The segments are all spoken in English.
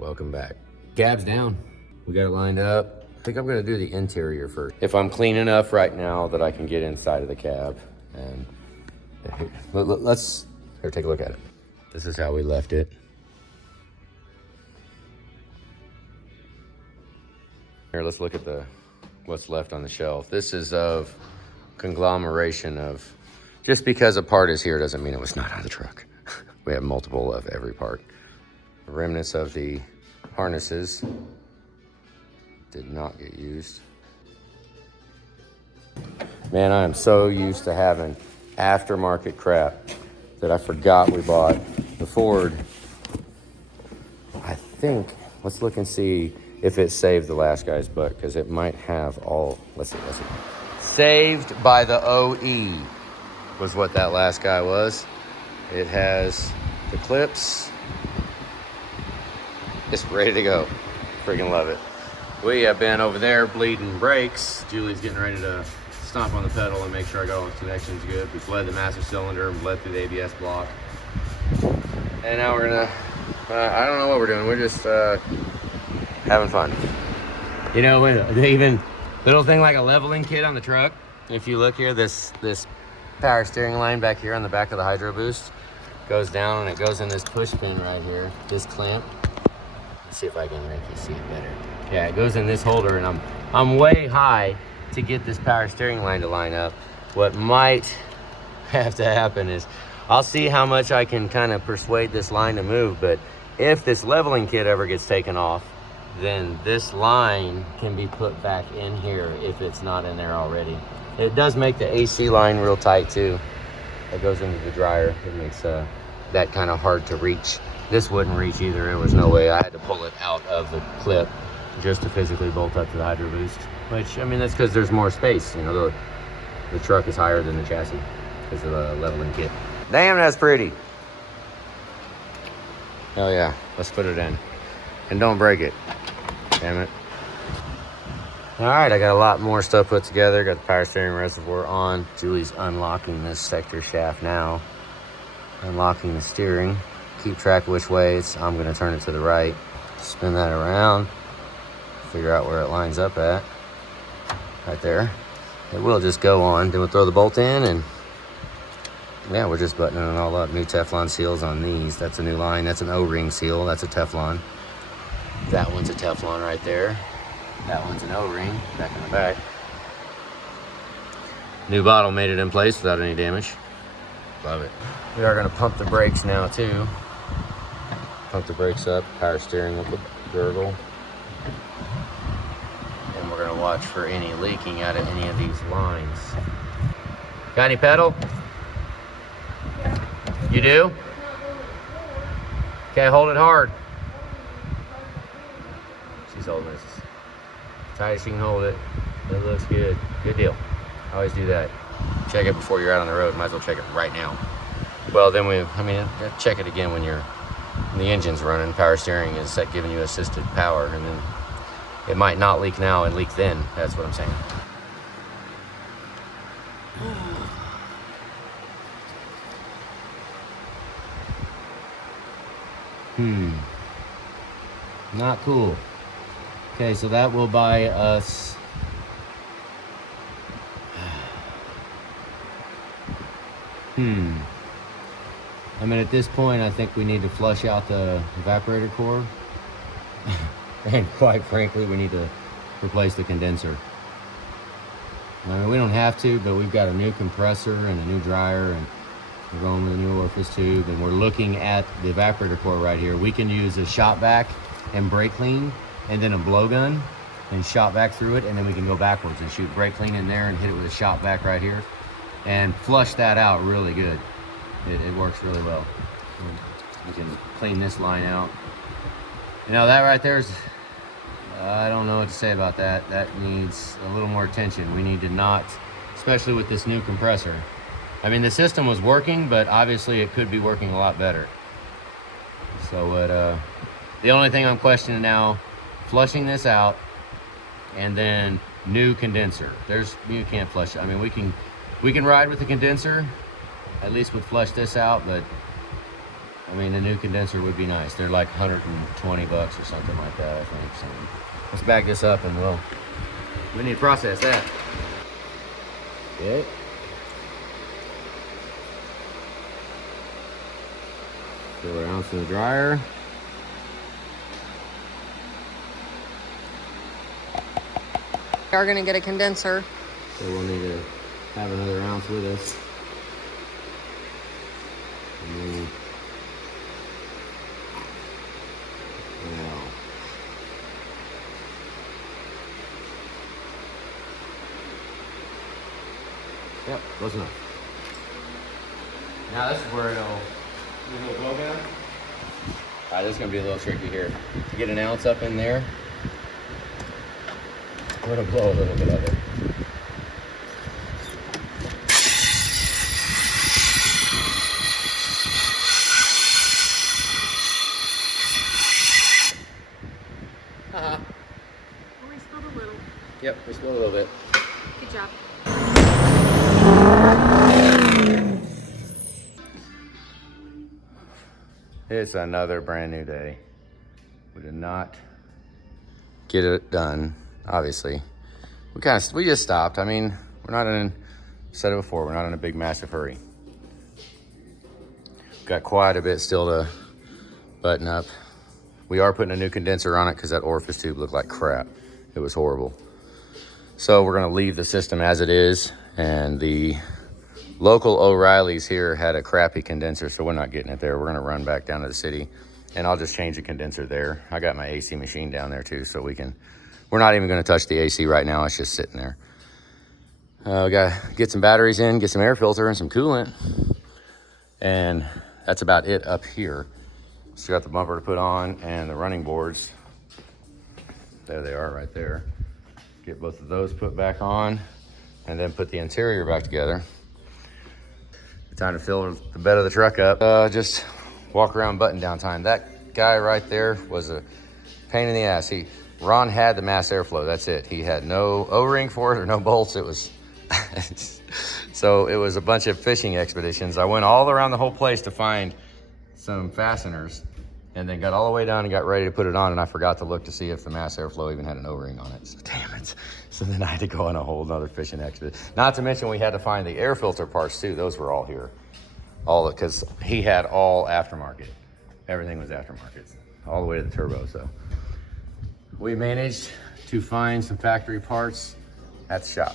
Welcome back. Cab's down. We got it lined up. I think I'm gonna do the interior first. If I'm clean enough right now that I can get inside of the cab, and let's take a look at it. This is how we left it. Here, let's look at what's left on the shelf. This is of conglomeration of, just because a part is here doesn't mean it was not out of the truck. We have multiple of every part. Remnants of the harnesses did not get used. Man, I am so used to having aftermarket crap that I forgot we bought the Ford. I think, let's look and see if it saved the last guy's butt, because it might have all, let's see. Saved by the OE was what that last guy was. It has the clips. It's ready to go. Freaking love it. We have been over there bleeding brakes. Julie's getting ready to stomp on the pedal and make sure I got all the connections good. We bled the master cylinder and bled through the ABS block. And now we're gonna, I don't know what we're doing. We're just having fun. You know, even little thing like a leveling kit on the truck. If you look here, this power steering line back here on the back of the Hydro Boost goes down, and it goes in this push pin right here, this clamp. Let's see if I can make you see it better. Yeah, it goes in this holder, and I'm way high to get this power steering line to line up. What might have to happen is I'll see how much I can kind of persuade this line to move, but if this leveling kit ever gets taken off, then this line can be put back in here if it's not in there already. It does make the AC line real tight too. It goes into the dryer. It makes that kind of hard to reach. This wouldn't reach either. There was no way. I had to pull it out of the clip just to physically bolt up to the Hydro Boost. Which, I mean, that's because there's more space. You know, the truck is higher than the chassis because of the leveling kit. Damn, that's pretty. Oh yeah, let's put it in. And don't break it. Damn it. All right, I got a lot more stuff put together. Got the power steering reservoir on. Julie's unlocking this sector shaft now. Unlocking the steering. Keep track of which way I'm gonna turn it to the right. Spin that around. Figure out where it lines up at. Right there. It will just go on. Then we'll throw the bolt in, and yeah, we're just buttoning it all up. New Teflon seals on these. That's a new line. That's an O-ring seal. That's a Teflon. That one's a Teflon right there. That one's an O-ring back in the back. New bottle made it in place without any damage. Love it. We are gonna pump the brakes now too. Pump the brakes up, power steering with the gurgle. And we're gonna watch for any leaking out of any of these lines. Got any pedal? Yeah. You do? Okay, hold it hard. She's holding this tight as she can hold it. It looks good. Good deal. I always do that. Check it before you're out on the road. Might as well check it right now. Well, then check it again when the engine's running. Power steering is giving you assisted power, and then it might not leak now and leak then. That's what I'm saying. Not cool. Okay, so that will buy us I mean, at this point, I think we need to flush out the evaporator core. And quite frankly, we need to replace the condenser. I mean, we don't have to, but we've got a new compressor and a new dryer, and we're going with a new orifice tube, and we're looking at the evaporator core right here. We can use a shop vac and brake clean, and then a blowgun, and shop vac through it, and then we can go backwards and shoot brake clean in there and hit it with a shop vac right here, and flush that out really good. It works really well. We can clean this line out. You know, that right there is, I don't know what to say about that. That needs a little more attention. We need to not, especially with this new compressor. I mean, the system was working, but obviously it could be working a lot better. So the only thing I'm questioning now, flushing this out, and then new condenser. You can't flush it. I mean, we can ride with the condenser. At least we'd flush this out, but I mean, a new condenser would be nice. They're like 120 bucks or something like that, I think. So let's back this up and we need to process that. Okay. Fill an ounce in the dryer. We are gonna get a condenser. So we'll need to have another ounce with us. Yep, close enough. Now this is where it'll blow down. All right, this is gonna be a little tricky here. To get an ounce up in there, we're gonna blow a little bit of it. We spilled a little. Yep, we spilled a little bit. Good job. It's another brand new day. We did not get it done, obviously. We just stopped. I mean, we're not in, said it before, we're not in a big, massive hurry. Got quite a bit still to button up. We are putting a new condenser on it because that orifice tube looked like crap. It was horrible. So we're gonna leave the system as it is, and the local O'Reilly's here had a crappy condenser, so we're not getting it there. We're gonna run back down to the city, and I'll just change the condenser there. I got my AC machine down there too, so we're not even gonna touch the AC right now. It's just sitting there. We gotta get some batteries in, get some air filter and some coolant, and that's about it up here. So got the bumper to put on and the running boards. There they are right there. Get both of those put back on and then put the interior back together. Time to fill the bed of the truck up. Just walk around button down time. That guy right there was a pain in the ass. Ron had the mass airflow, that's it. He had no O-ring for it or no bolts. It was, so it was a bunch of fishing expeditions. I went all around the whole place to find some fasteners and then got all the way down and got ready to put it on, and I forgot to look to see if the mass airflow even had an O-ring on it. So damn it. So then I had to go on a whole nother fishing expedition. Not to mention we had to find the air filter parts too. Those were all here. Because he had all aftermarket. Everything was aftermarket, all the way to the turbo. So we managed to find some factory parts at the shop.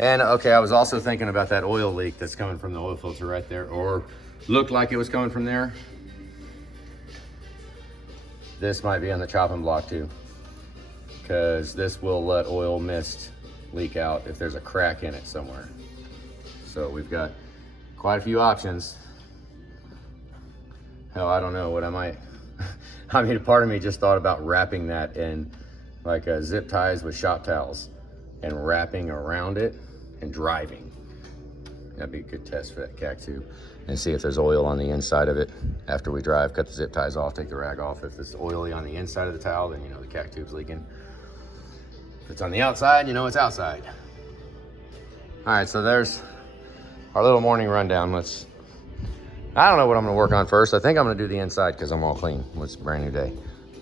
And okay, I was also thinking about that oil leak that's coming from the oil filter right there, or looked like it was coming from there. This might be on the chopping block too, because this will let oil mist leak out if there's a crack in it somewhere. So we've got quite a few options. Hell, I don't know what I might, I mean, part of me just thought about wrapping that in like zip ties with shop towels and wrapping around it and driving. That'd be a good test for that cack tube, and see if there's oil on the inside of it after we drive. Cut the zip ties off, take the rag off. If it's oily on the inside of the towel, then you know the cack tube's leaking. If it's on the outside, you know it's outside. All right, so there's our little morning rundown. I don't know what I'm gonna work on first. I think I'm gonna do the inside because I'm all clean. It's a brand new day.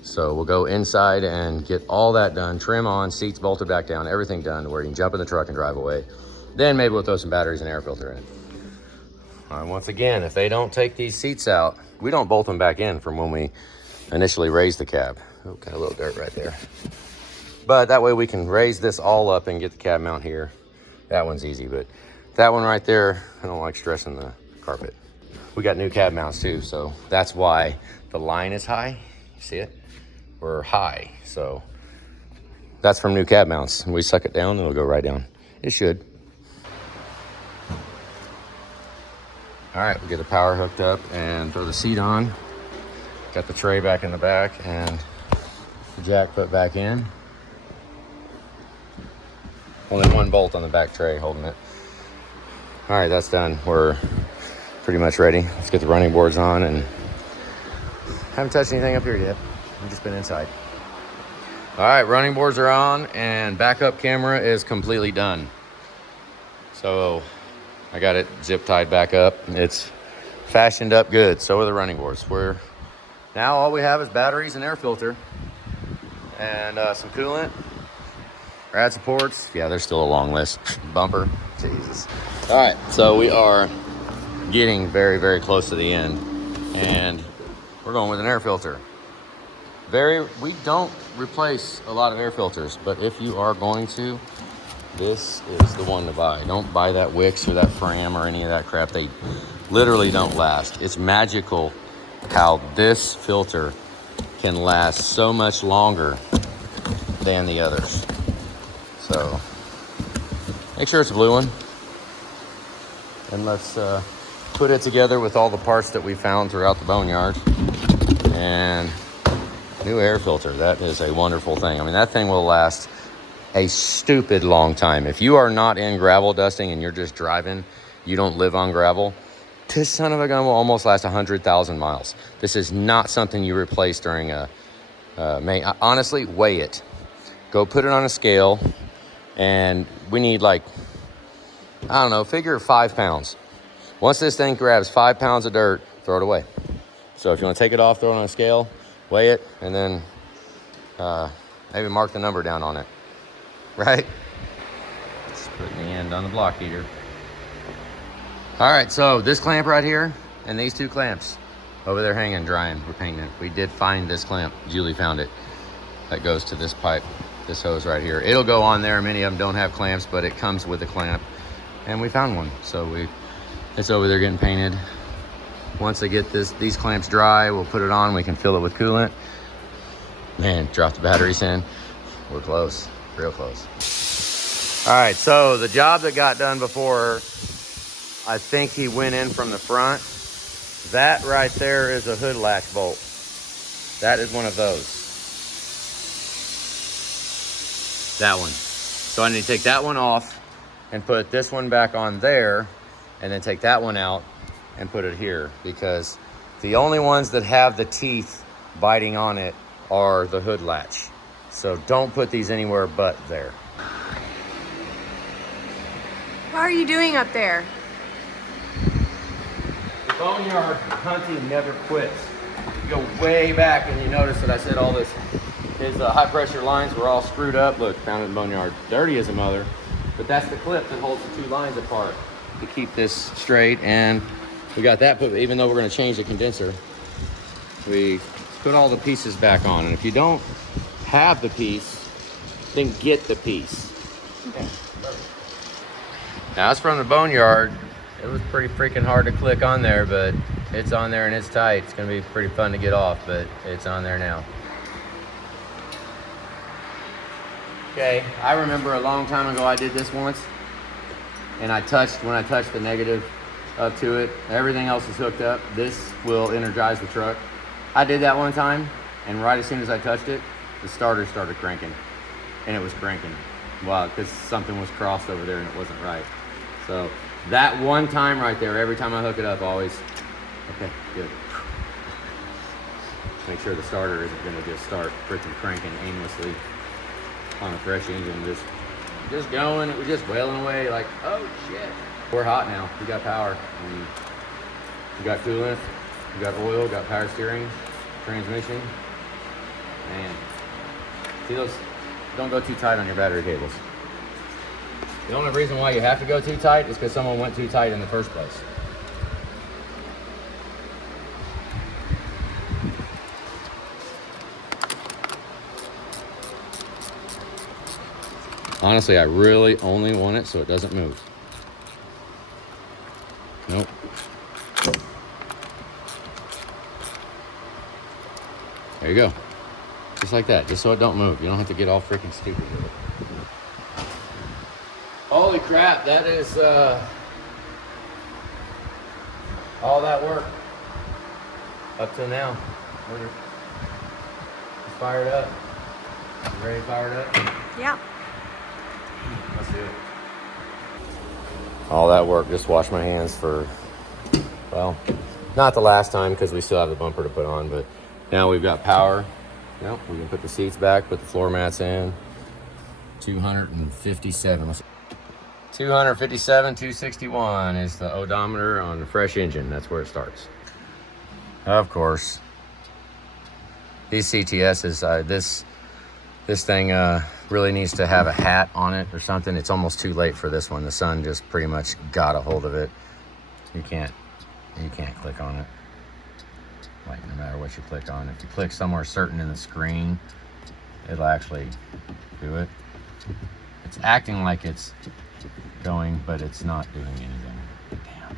So we'll go inside and get all that done, trim on, seats bolted back down, everything done to where you can jump in the truck and drive away. Then maybe we'll throw some batteries and air filter in it. All right, once again, if they don't take these seats out, we don't bolt them back in from when we initially raised the cab. Oh, got a little dirt right there. But that way we can raise this all up and get the cab mount here. That one's easy, but that one right there, I don't like stressing the carpet. We got new cab mounts too, so that's why the line is high. You see it? We're high, so that's from new cab mounts. We suck it down, it'll go right down. It should. All right, we get the power hooked up and throw the seat on. Got the tray back in the back and the jack put back in. Only one bolt on the back tray holding it. All right, that's done. We're pretty much ready. Let's get the running boards on, and haven't touched anything up here yet. We've just been inside. All right, running boards are on and backup camera is completely done. So I got it zip tied back up. It's fashioned up good. So are the running boards. Now all we have is batteries and air filter and some coolant, rad supports. Yeah, there's still a long list. Bumper, Jesus. All right, so we are getting very, very close to the end, and we're going with an air filter. We don't replace a lot of air filters, but if you are going to, this is the one to buy. Don't buy that Wix or that Fram or any of that crap. They literally don't last. It's magical how this filter can last so much longer than the others. So make sure it's a blue one, and let's put it together with all the parts that we found throughout the boneyard. And new air filter, that is a wonderful thing. I mean, that thing will last a stupid long time. If you are not in gravel dusting and you're just driving, you don't live on gravel, this son of a gun will almost last 100,000 miles. This is not something you replace during a honestly, weigh it. Go put it on a scale, and we need, like, I don't know, figure 5 pounds. Once this thing grabs 5 pounds of dirt, throw it away. So if you want to take it off, throw it on a scale, weigh it, and then maybe mark the number down on it, right? Let's put the end on the block heater. All right, so this clamp right here and these 2 clamps over there hanging, drying, we're painting it. We did find this clamp. Julie found it. That goes to this pipe, this hose right here. It'll go on there. Many of them don't have clamps, but it comes with a clamp. And we found one, so it's over there getting painted. Once I get these clamps dry, we'll put it on. We can fill it with coolant. Man, drop the batteries in. We're close, real close. All right, so the job that got done before, I think he went in from the front. That right there is a hood latch bolt. That is one of those. That one. So I need to take that one off and put this one back on there, and then take that one out and put it here, because the only ones that have the teeth biting on it are the hood latch. So don't put these anywhere but there. What are you doing up there? The boneyard hunting never quits. You go way back and you notice that I said all this, his high pressure lines were all screwed up. Look, found in the boneyard, dirty as a mother. But that's the clip that holds the 2 lines apart to keep this straight. And we got that put, even though we're gonna change the condenser, we put all the pieces back on. And if you don't have the piece, then get the piece. Okay. Now it's from the boneyard. It was pretty freaking hard to click on there, but it's on there and it's tight. It's gonna be pretty fun to get off, but it's on there now. Okay, I remember a long time ago I did this once, and when I touched the negative up to it, everything else is hooked up. This will energize the truck. I did that one time, and right as soon as I touched it, the starter started cranking, and it was cranking. Wow, because something was crossed over there and it wasn't right. So that one time right there, every time I hook it up, always, okay, good. Make sure the starter isn't gonna just start freaking cranking aimlessly on a fresh engine, just going. It was just wailing away like, oh shit. We're hot now. We got power. We got coolant. We got oil. Got power steering, transmission. Man, see those? Don't go too tight on your battery cables. The only reason why you have to go too tight is because someone went too tight in the first place. Honestly, I really only want it so it doesn't move. Nope. There you go. Just like that, just so it don't move. You don't have to get all freaking stupid with it. Holy crap, that is all that work up till now. We're fired up. You ready fired up? Yeah. Let's do it. All that work, just wash my hands for, well, not the last time because we still have the bumper to put on, but now we've got power. Yep, we can put the seats back, put the floor mats in. 257. 257, 261 is the odometer on the fresh engine. That's where it starts. Of course, these CTSs, this thing really needs to have a hat on it or something. It's almost too late for this one. The sun just pretty much got a hold of it. You can't click on it. Like, no matter what you click on. If you click somewhere certain in the screen, it'll actually do it. It's acting like it's going, but it's not doing anything. Damn.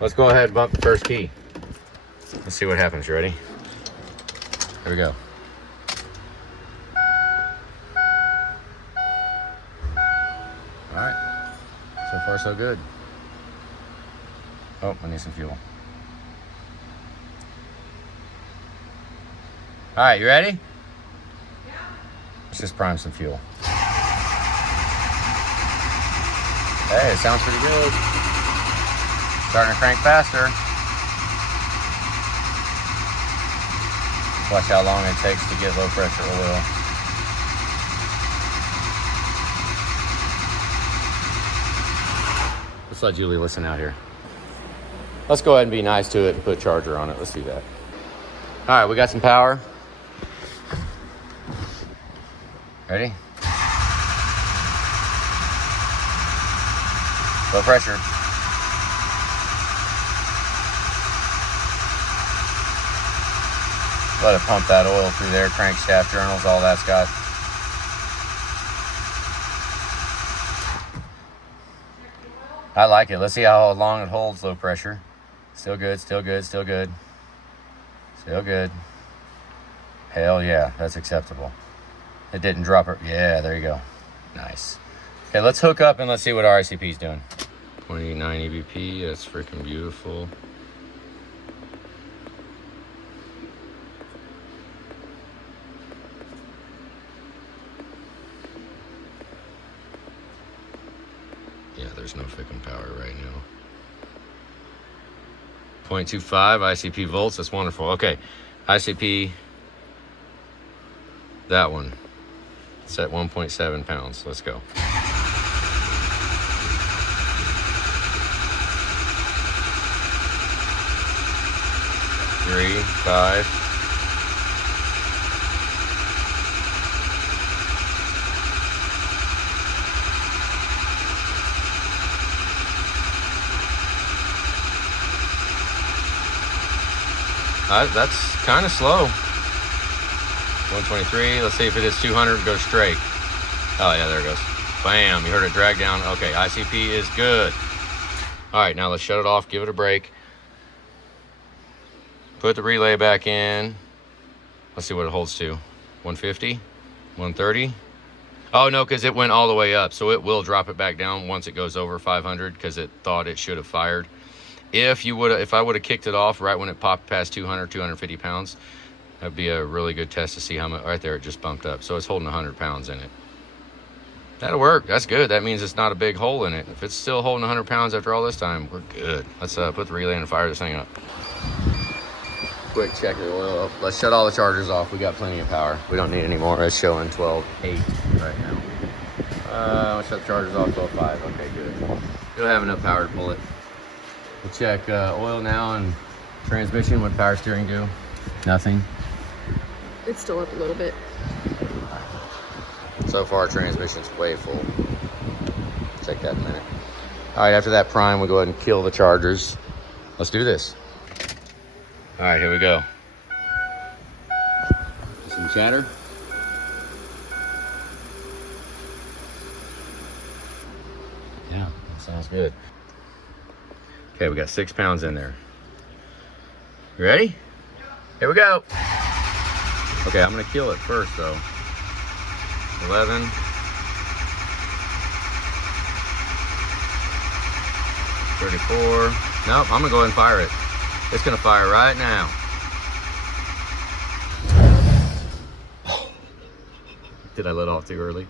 Let's go ahead and bump the first key. Let's see what happens. You ready? Here we go. All right. So far, so good. Oh, I need some fuel. All right, you ready? Yeah. Let's just prime some fuel. Hey, it sounds pretty good. Starting to crank faster. Watch how long it takes to get low pressure oil. Let's let Julie listen out here. Let's go ahead and be nice to it and put a charger on it. Let's do that. All right, we got some power. Ready? Low pressure. Let it pump that oil through there, crankshaft journals, all that's got. I like it. Let's see how long it holds low pressure. Still good, still good, still good. Still good. Hell yeah, that's acceptable. It didn't drop it. Yeah, there you go. Nice. Okay, let's hook up and let's see what our ICP is doing. 29 EBP, that's freaking beautiful. Yeah, there's no freaking power right now. 0.25 ICP volts, that's wonderful. Okay, ICP, that one. It's at 1.7 pounds. Let's go. 3, 5. That's kind of slow. 123. Let's see if it is 200. Go straight. Oh yeah, there it goes. Bam! You heard it drag down. Okay, ICP is good. All right, now let's shut it off. Give it a break. Put the relay back in. Let's see what it holds to. 150, 130. Oh no, because it went all the way up, so it will drop it back down once it goes over 500 because it thought it should have fired. If I would have kicked it off right when it popped past 200, 250 pounds, that'd be a really good test to see how much. Right there, it just bumped up, so it's holding 100 pounds in it. That'll work. That's good. That means it's not a big hole in it. If it's still holding 100 pounds after all this time, we're good. Let's put the relay in and fire this thing up. Quick check of the oil. Let's shut all the chargers off. We got plenty of power. We don't need any more. It's showing 12.8 right now. Let's shut the chargers off. 12.5. Okay, good. We don't have enough power to pull it. We'll check oil now and transmission. What power steering do? Nothing. It's still up a little bit. So far, transmission's way full. Check that in a minute. All right, after that prime, we'll go ahead and kill the chargers. Let's do this. All right, here we go. Some chatter. Yeah, that sounds good. Okay, we got 6 pounds in there. You ready? Here we go. Okay, I'm gonna kill it first though. 11. 34. Nope, I'm gonna go ahead and fire it. It's gonna fire right now. Did I let off too early?